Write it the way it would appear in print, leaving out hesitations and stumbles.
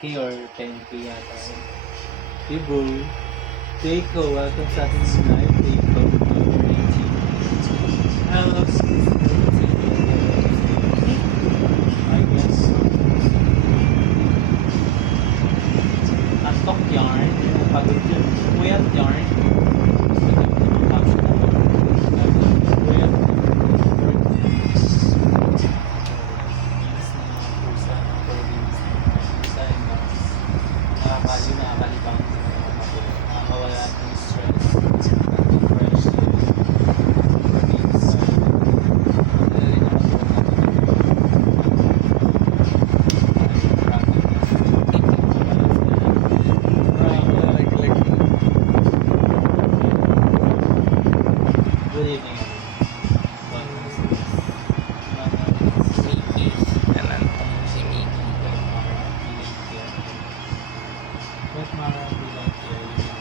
5K or 10K yata. Hey bro, Keiko, welcome sa ating live. Keiko, hello, I guess. Antok yarn, pagod yun. Puyat yarn. But marami lang kayo.